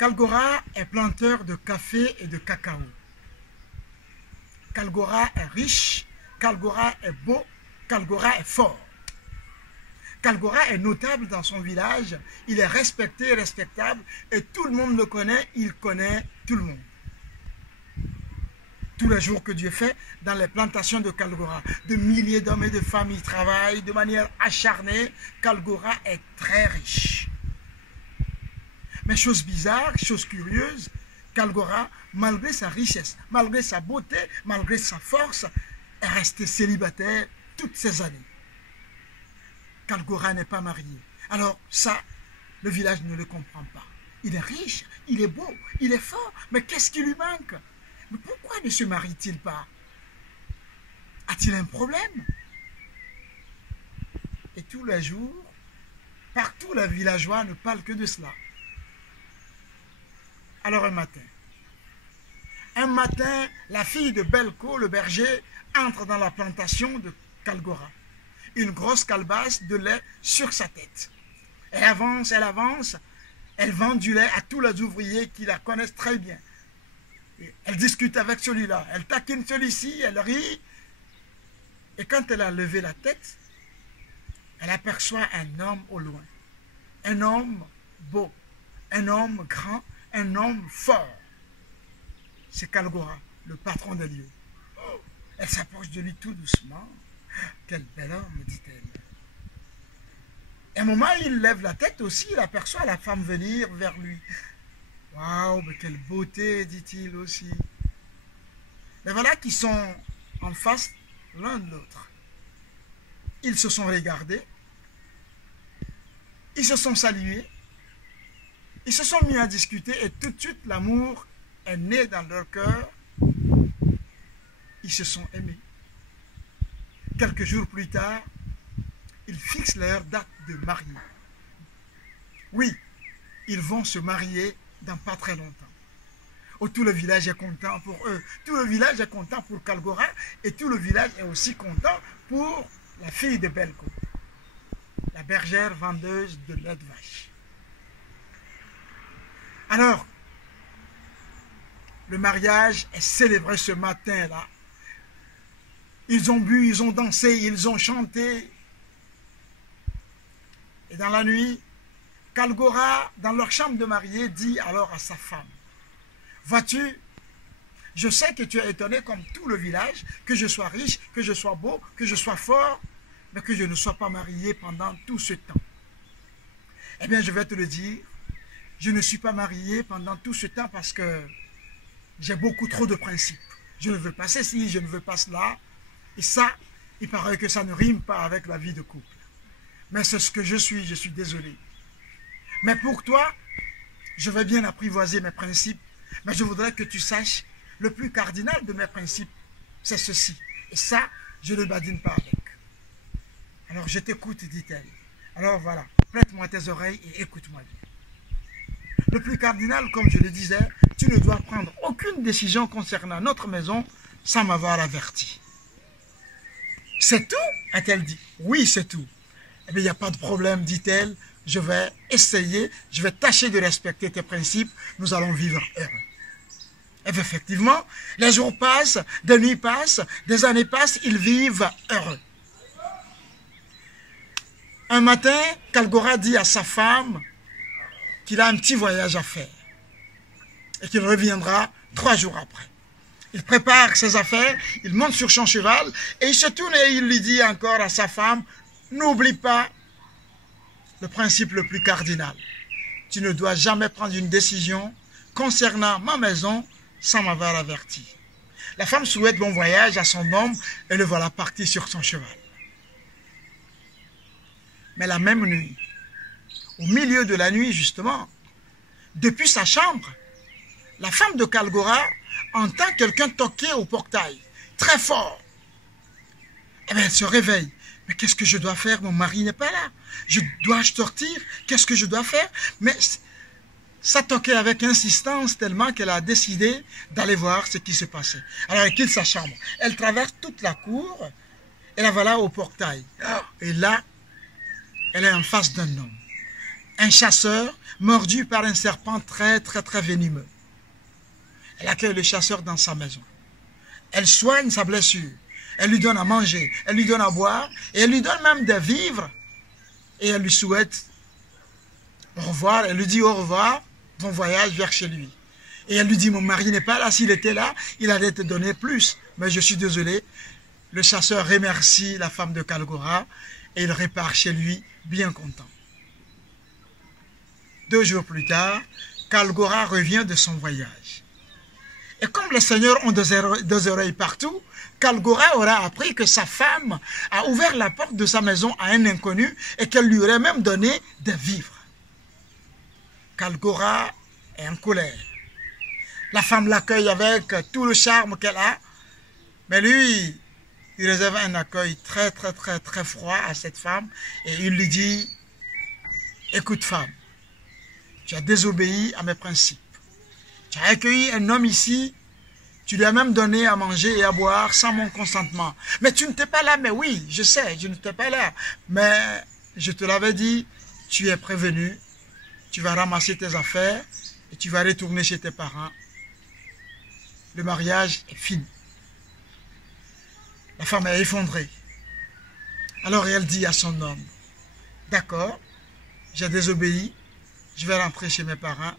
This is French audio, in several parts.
Kalgora est planteur de café et de cacao. Kalgora est riche, Kalgora est beau, Kalgora est fort. Kalgora est notable dans son village, il est respecté, respectable, et tout le monde le connaît, il connaît tout le monde. Tous les jours que Dieu fait dans les plantations de Kalgora, de milliers d'hommes et de femmes y travaillent de manière acharnée. Kalgora est très riche. Mais chose bizarre, chose curieuse, Kalgora, malgré sa richesse, malgré sa beauté, malgré sa force, est resté célibataire toutes ces années. Kalgora n'est pas marié. Alors ça, le village ne le comprend pas. Il est riche, il est beau, il est fort, mais qu'est-ce qui lui manque? Mais pourquoi ne se marie-t-il pas? A-t-il un problème? Et tous les jours, partout les villageois ne parlent que de cela. Alors un matin, la fille de Belko, le berger, entre dans la plantation de Kalgora. Une grosse calebasse de lait sur sa tête. Elle avance, elle vend du lait à tous les ouvriers qui la connaissent très bien. Elle discute avec celui-là, elle taquine celui-ci, elle rit. Et quand elle a levé la tête, elle aperçoit un homme au loin. Un homme beau, un homme grand, un homme fort. C'est Kalgora, le patron des lieux. Elle s'approche de lui tout doucement. Quel bel homme, dit-elle. À un moment, il lève la tête aussi, il aperçoit la femme venir vers lui. Waouh, mais quelle beauté, dit-il aussi. Mais voilà qu'ils sont en face l'un de l'autre. Ils se sont regardés, ils se sont salués, ils se sont mis à discuter et tout de suite l'amour est né dans leur cœur. Ils se sont aimés. Quelques jours plus tard, ils fixent leur date de mariée. Oui, ils vont se marier dans pas très longtemps. Oh, tout le village est content pour eux. Tout le village est content pour Kalgora et tout le village est aussi content pour la fille de Belko, la bergère vendeuse de lait de vache. Alors, le mariage est célébré ce matin-là. Ils ont bu, ils ont dansé, ils ont chanté. Et dans la nuit, Kalgora, dans leur chambre de mariée, dit alors à sa femme, « Vois-tu, je sais que tu es étonné comme tout le village, que je sois riche, que je sois beau, que je sois fort, mais que je ne sois pas marié pendant tout ce temps. Eh bien, je vais te le dire, je ne suis pas marié pendant tout ce temps parce que j'ai beaucoup trop de principes. Je ne veux pas ceci, je ne veux pas cela. Et ça, il paraît que ça ne rime pas avec la vie de couple. Mais c'est ce que je suis désolé. Mais pour toi, je vais bien apprivoiser mes principes, mais je voudrais que tu saches, le plus cardinal de mes principes, c'est ceci. Et ça, je ne badine pas avec. Alors je t'écoute, dit-elle. Alors voilà, prête-moi tes oreilles et écoute-moi bien. Le plus cardinal, comme je le disais, tu ne dois prendre aucune décision concernant notre maison sans m'avoir averti. C'est tout, a-t-elle dit. Oui, c'est tout. Eh bien, il n'y a pas de problème, dit-elle. Je vais essayer, je vais tâcher de respecter tes principes. Nous allons vivre heureux. Et effectivement, les jours passent, des nuits passent, des années passent, ils vivent heureux. Un matin, Kalgora dit à sa femme qu'il a un petit voyage à faire et qu'il reviendra 3 jours après. Il prépare ses affaires, il monte sur son cheval et il se tourne et il lui dit encore à sa femme, n'oublie pas le principe le plus cardinal. Tu ne dois jamais prendre une décision concernant ma maison sans m'avoir averti. La femme souhaite bon voyage à son homme et le voilà parti sur son cheval. Mais la même nuit, au milieu de la nuit justement, depuis sa chambre, la femme de Kalgora entend quelqu'un toquer au portail, très fort. Eh bien, elle se réveille. Mais qu'est-ce que je dois faire? Mon mari n'est pas là. Dois-je sortir? Qu'est-ce que je dois faire? Mais ça toquait avec insistance tellement qu'elle a décidé d'aller voir ce qui se passait. Alors elle quitte sa chambre. Elle traverse toute la cour et la voilà au portail. Et là, elle est en face d'un homme. un chasseur mordu par un serpent très venimeux. Elle accueille le chasseur dans sa maison. Elle soigne sa blessure. Elle lui donne à manger, elle lui donne à boire, et elle lui donne même des vivres. Et elle lui souhaite au revoir, elle lui dit au revoir, bon voyage vers chez lui. Et elle lui dit, mon mari n'est pas là, s'il était là, il allait te donner plus. Mais je suis désolé. Le chasseur remercie la femme de Kalgora et il repart chez lui bien content. 2 jours plus tard, Kalgora revient de son voyage. Et comme les seigneurs ont deux oreilles partout, Kalgora aura appris que sa femme a ouvert la porte de sa maison à un inconnu et qu'elle lui aurait même donné des vivres. Kalgora est en colère. La femme l'accueille avec tout le charme qu'elle a, mais lui, il réserve un accueil très froid à cette femme et il lui dit, écoute femme, tu as désobéi à mes principes. Tu as accueilli un homme ici, tu lui as même donné à manger et à boire sans mon consentement. Mais tu n'étais pas là, mais oui, je sais, je n'étais pas là. Mais je te l'avais dit, tu es prévenu, tu vas ramasser tes affaires et tu vas retourner chez tes parents. Le mariage est fini. La femme est effondrée. Alors elle dit à son homme, d'accord, j'ai désobéi, je vais rentrer chez mes parents,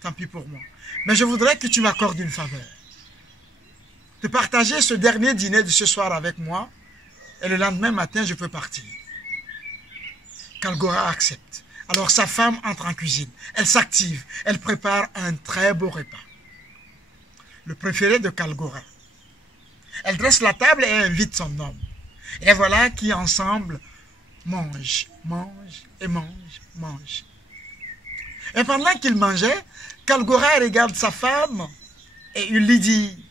tant pis pour moi. Mais je voudrais que tu m'accordes une faveur. De partager ce dernier dîner de ce soir avec moi, et le lendemain matin, je peux partir. Kalgora accepte. Alors sa femme entre en cuisine. Elle s'active. Elle prépare un très beau repas. Le préféré de Kalgora. Elle dresse la table et invite son homme. Et voilà qui ensemble mangent. Et pendant qu'il mangeait, Kalgora regarde sa femme et il lui dit,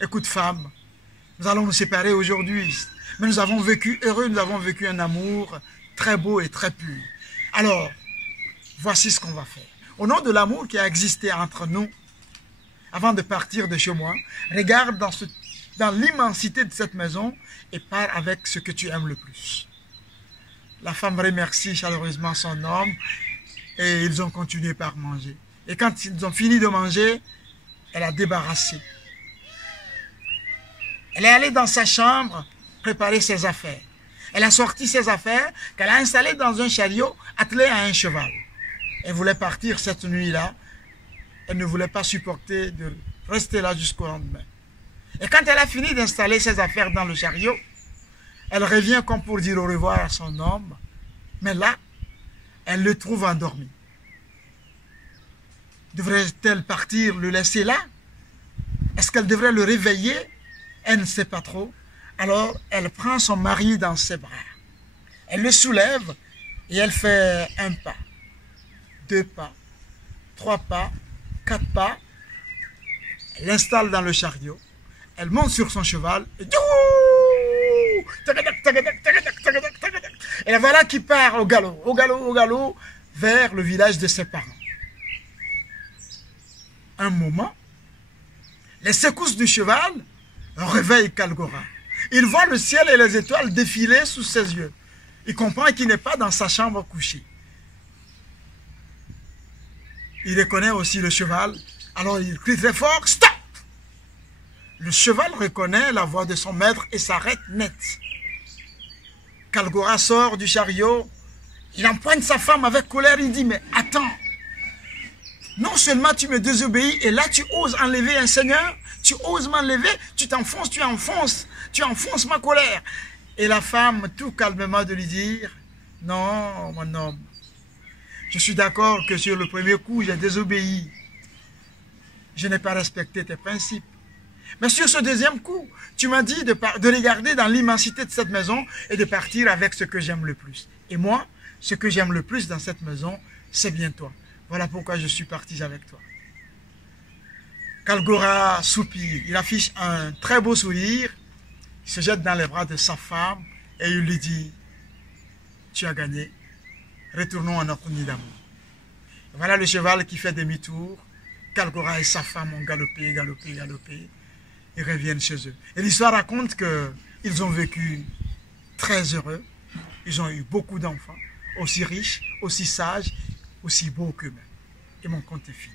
écoute femme, nous allons nous séparer aujourd'hui, mais nous avons vécu heureux, nous avons vécu un amour très beau et très pur. Alors, voici ce qu'on va faire. Au nom de l'amour qui a existé entre nous, avant de partir de chez moi, regarde dans l'immensité de cette maison et pars avec ce que tu aimes le plus. La femme remercie chaleureusement son homme et ils ont continué par manger. Et quand ils ont fini de manger, elle a débarrassé. Elle est allée dans sa chambre préparer ses affaires. Elle a sorti ses affaires qu'elle a installées dans un chariot attelé à un cheval. Elle voulait partir cette nuit-là. Elle ne voulait pas supporter de rester là jusqu'au lendemain. Et quand elle a fini d'installer ses affaires dans le chariot, elle revient comme pour dire au revoir à son homme. Mais là, elle le trouve endormi. Devrait-elle partir, le laisser là? Est-ce qu'elle devrait le réveiller? Elle ne sait pas trop. Alors, elle prend son mari dans ses bras. Elle le soulève et elle fait 1 pas, 2 pas, 3 pas, 4 pas. Elle l'installe dans le chariot. Elle monte sur son cheval et et voilà qui part au galop, vers le village de ses parents. Un moment, les secousses du cheval réveillent Kalgora. Il voit le ciel et les étoiles défiler sous ses yeux. Il comprend qu'il n'est pas dans sa chambre couchée. Il reconnaît aussi le cheval. Alors il crie très fort, stop! Le cheval reconnaît la voix de son maître et s'arrête net. Kalgora sort du chariot. Il empoigne sa femme avec colère. Il dit, mais attends. Non seulement tu me désobéis et là tu oses enlever un seigneur, tu oses m'enlever, tu enfonces ma colère. Et la femme, tout calmement, de lui dire, non mon homme, je suis d'accord que sur le premier coup j'ai désobéi, je n'ai pas respecté tes principes. Mais sur ce deuxième coup, tu m'as dit de regarder dans l'immensité de cette maison et de partir avec ce que j'aime le plus. Et moi, ce que j'aime le plus dans cette maison, c'est bien toi. Voilà pourquoi je suis parti avec toi. Kalgora soupire. Il affiche un très beau sourire. Il se jette dans les bras de sa femme et il lui dit, tu as gagné. Retournons à notre nid d'amour. Voilà le cheval qui fait demi-tour. Kalgora et sa femme ont galopé. Ils reviennent chez eux. Et l'histoire raconte qu'ils ont vécu très heureux. Ils ont eu beaucoup d'enfants. aussi riches, aussi sages, aussi beaux qu'eux-mêmes. Et mon compte est fini.